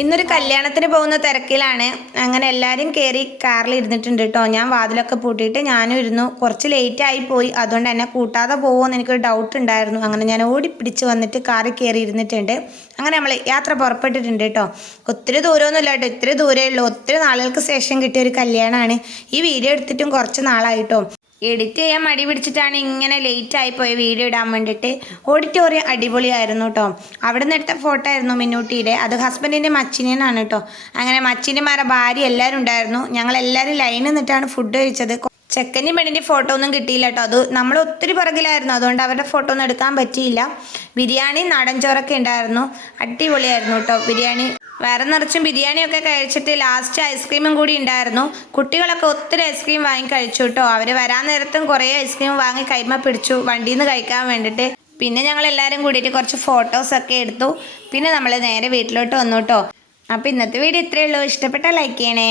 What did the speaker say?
ഇന്നൊരു കല്യാണത്തിന് പോകുന്ന തിരക്കിലാണ്. അങ്ങനെ എല്ലാവരും കയറി കാറിൽ ഇരുന്നിട്ടുണ്ട് കേട്ടോ. ഞാൻ വാതിലൊക്കെ പൂട്ടിയിട്ട് ഞാനും ഇരുന്നു. കുറച്ച് ലേറ്റായി പോയി, അതുകൊണ്ട് എന്നെ കൂട്ടാതെ പോകുമെന്ന് എനിക്കൊരു ഡൗട്ട് ഉണ്ടായിരുന്നു. അങ്ങനെ ഞാൻ ഓടിപ്പിടിച്ച് വന്നിട്ട് കാറിൽ കയറി ഇരുന്നിട്ടുണ്ട്. അങ്ങനെ നമ്മൾ യാത്ര പുറപ്പെട്ടിട്ടുണ്ട് കേട്ടോ. ഒത്തിരി ദൂരമൊന്നുമില്ല കേട്ടോ, ഇത്തിരി ദൂരമേ ഉള്ളൂ. ഒത്തിരി നാളുകൾക്ക് ശേഷം കിട്ടിയ ഒരു കല്യാണമാണ്. ഈ വീഡിയോ എടുത്തിട്ടും കുറച്ച് നാളായിട്ടോ. എഡിറ്റ് ചെയ്യാൻ മടി പിടിച്ചിട്ടാണ് ഇങ്ങനെ ലേറ്റ് ആയിപ്പോയി വീഡിയോ ഇടാൻ വേണ്ടിയിട്ട്. ഓഡിറ്റോറിയം അടിപൊളിയായിരുന്നു കേട്ടോ. അവിടെ നിന്ന് എടുത്ത ഫോട്ടോ ആയിരുന്നു മിന്നൂട്ടിയുടെ. അത് ഹസ്ബൻഡിൻ്റെ മച്ചിനാണ് കേട്ടോ. അങ്ങനെ മച്ചിൻ്റെമാരെ ഭാര്യ എല്ലാവരും ഉണ്ടായിരുന്നു. ഞങ്ങളെല്ലാവരും ലൈനിൽ നിന്നിട്ടാണ് ഫുഡ് കഴിച്ചത്. ചെക്കൻ്റെ പെണ്ണിൻ്റെ ഫോട്ടോ ഒന്നും കിട്ടിയില്ല കേട്ടോ. അത് നമ്മൾ ഒത്തിരി പുറകിലായിരുന്നു, അതുകൊണ്ട് അവരുടെ ഫോട്ടോ ഒന്നും എടുക്കാൻ പറ്റിയില്ല. ബിരിയാണി നാടൻ ചോറൊക്കെ ഉണ്ടായിരുന്നു, അടിപൊളിയായിരുന്നു കേട്ടോ ബിരിയാണി. വേറെ നിറച്ചും ബിരിയാണിയൊക്കെ കഴിച്ചിട്ട് ലാസ്റ്റ് ഐസ്ക്രീമും കൂടി ഉണ്ടായിരുന്നു. കുട്ടികളൊക്കെ ഒത്തിരി ഐസ്ക്രീം വാങ്ങി കഴിച്ചു കേട്ടോ. അവർ വരാൻ നേരത്തും കുറേ ഐസ്ക്രീം വാങ്ങി കൈമ പിടിച്ചു വണ്ടിയിൽ നിന്ന് കഴിക്കാൻ വേണ്ടിയിട്ട്. പിന്നെ ഞങ്ങൾ എല്ലാവരും കൂടിയിട്ട് കുറച്ച് ഫോട്ടോസൊക്കെ എടുത്തു. പിന്നെ നമ്മൾ നേരെ വീട്ടിലോട്ട് വന്നു കേട്ടോ. അപ്പോൾ ഇന്നത്തെ വീഡിയോ ഇത്രയേ ഉള്ളൂ. ഇഷ്ടപ്പെട്ടാൽ ലൈക്ക് ചെയ്യണേ.